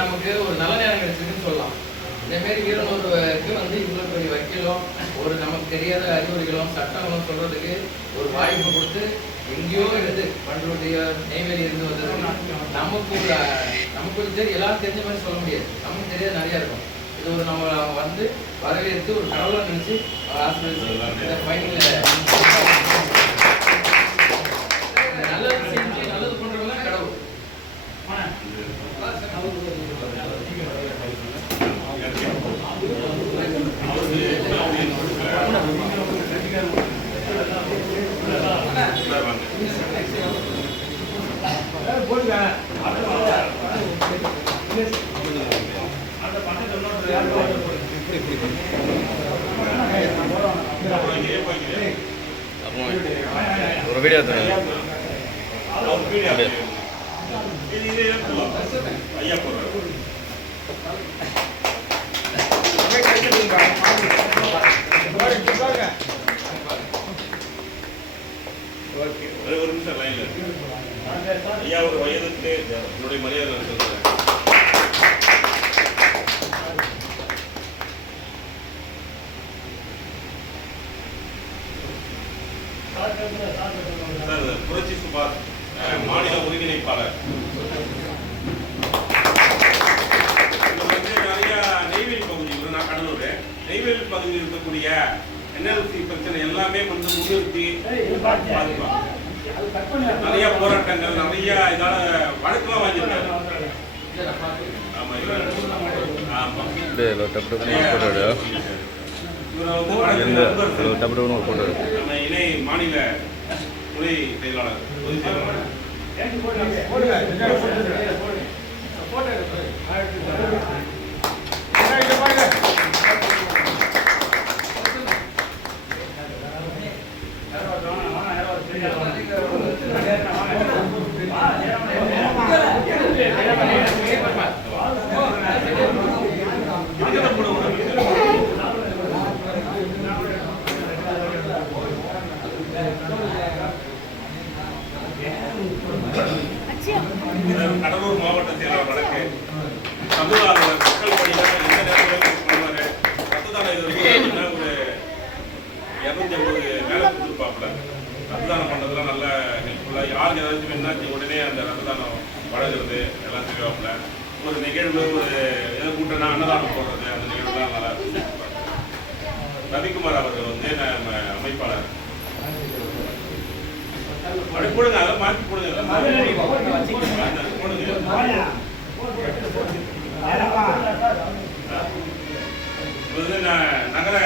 நமக்கு ஒரு நல்ல நேரம் கிடைச்சிருக்குன்னு சொல்லலாம். இந்த மாதிரி வீரனூருக்கு வந்து இவ்வளோ பெரிய வக்கீலும் ஒரு நமக்கு தெரியாத அறிவுரைகளும் சட்டங்களும் சொல்றதுக்கு ஒரு வாய்ப்பு கொடுத்து எங்கேயோ இருந்து பண்ருடைய நெய்வேலி இருந்து வந்தது நமக்கு நமக்கு தெரியும் எல்லாரும் தெரிஞ்ச மாதிரி சொல்ல முடியாது. நமக்கு தெரியாத நிறையா இருக்கும். இது ஒரு நம்ம வந்து வரவேற்று ஒரு கடவுளை நினைச்சு ஆசிரியர் இந்த ஃபைனலில் ஒரு வீடியோ ஐயா ஒரே ஒரு நிமிஷம் லைன்ல இருக்கு. ஐயா ஒரு வயதுக்கு என்னுடைய மரியாதை நான் சொல்றேன். சார் புரட்சி சுபாஷ் மாநில ஒருங்கிணைப்பாளர். நெய்வேலி பகுதி நான் கடலூர். நெய்வேலி பகுதியில் இருக்கக்கூடிய என்எல்சி பிரச்சனை எல்லாமே வந்து முன்னிறுத்தி பாதுகாப்பு. நிறைய போராட்டங்கள் நிறைய இதால வழக்கெல்லாம் வாங்கியிருக்காரு ஆமா இவர் ஆமா டேய் லோ டப் டப்னு ஒரு ஃபோட்டோ எடு இவரை வந்து வழக்கு எந்த நண்பர் லோ டப் டப்னு ஒரு ஃபோட்டோ எடு நம்ம இணை மாநில துணை செயலாளர் பொதுச் செயலாளர் கடலூர் மாவட்ட செயலாளர் வழக்கு. சமூக ஆர்வலர் மக்கள் பணிகள் எந்த நேரத்தில் பண்ணுவாரு ரத்ததானம் இது வரைக்கும் ஒரு இரநூத்தி ஐம்பது மேலே கொடுத்துருப்பாப்புல ரத்ததானம் பண்ணுறதுலாம் நல்ல ஹெல்ப்ஃபுல்லாக யாருக்கு ஏதாச்சும் என்னாச்சு உடனே அந்த ரத்ததானம் வழங்குறது எல்லாம் செய்வாப்புல. ஒரு நிகழ்வு ஒரு எதை கூட்டம்னா அன்னதானம் போடுறது அந்த நிகழ்வுலாம் நல்லா ரவிக்குமார் அவர்கள் வந்து நம்ம அமைப்பாளர் அப்படி போடுங்க அதை மாற்றி போடுங்க. நகர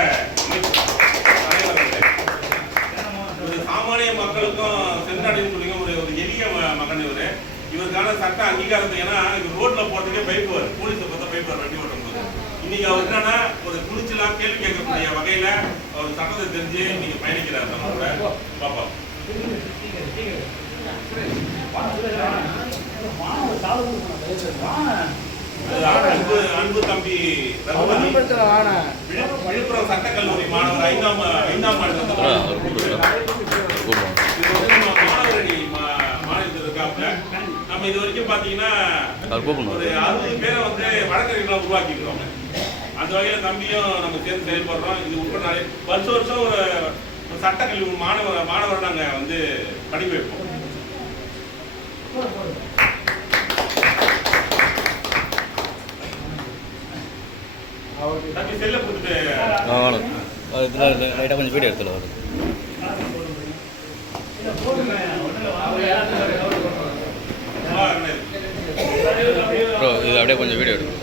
சாமானிய மக்களுக்கும் சென்றடையக்கூடிய ஒரு ஒரு எளிய மகன் இவரு. இவருக்கான சட்ட அங்கீகாரத்தை ஏன்னா இவர் ரோட்ல போறதுக்கே பயப்புவார் போலீஸை பார்த்தா பயப்புவார் வண்டி ஓட்டும் போது. இன்னைக்கு அவர் என்னன்னா ஒரு துணிச்சலா கேள்வி கேட்கக்கூடிய வகையில அவர் சட்டத்தை தெரிஞ்சு இன்னைக்கு பயணிக்கிறார் நம்மளோட பாப்பா அன்பு தம்பி விழுப்புரம் சட்டக்கல்லூரி மாணவர் ஐந்தாம் ஐந்தாம் ஆண்டு மாணவரணி மாநிலத்தில் இருக்காப்புல நம்ம இது வரைக்கும் கூப்பிடணும் ஒரு அறுபது பேரை வந்து வழக்கறிஞர்களாக உருவாக்கிக்கிறோம் அந்த வகையில் தம்பியும் நம்ம சேர்ந்து செயல்படுறோம். இது உட்பட வருஷம் வருஷம் ஒரு சட்டக்கல்வி மாணவர் மாணவரை நாங்கள் வந்து படிக்க வைப்போம். லைட்டாக கொஞ்சம் வீடியோ எடுத்துல வருது வா, அண்ணே. ப்ரோ இது அப்படியே கொஞ்சம் வீடியோ எடுக்கும்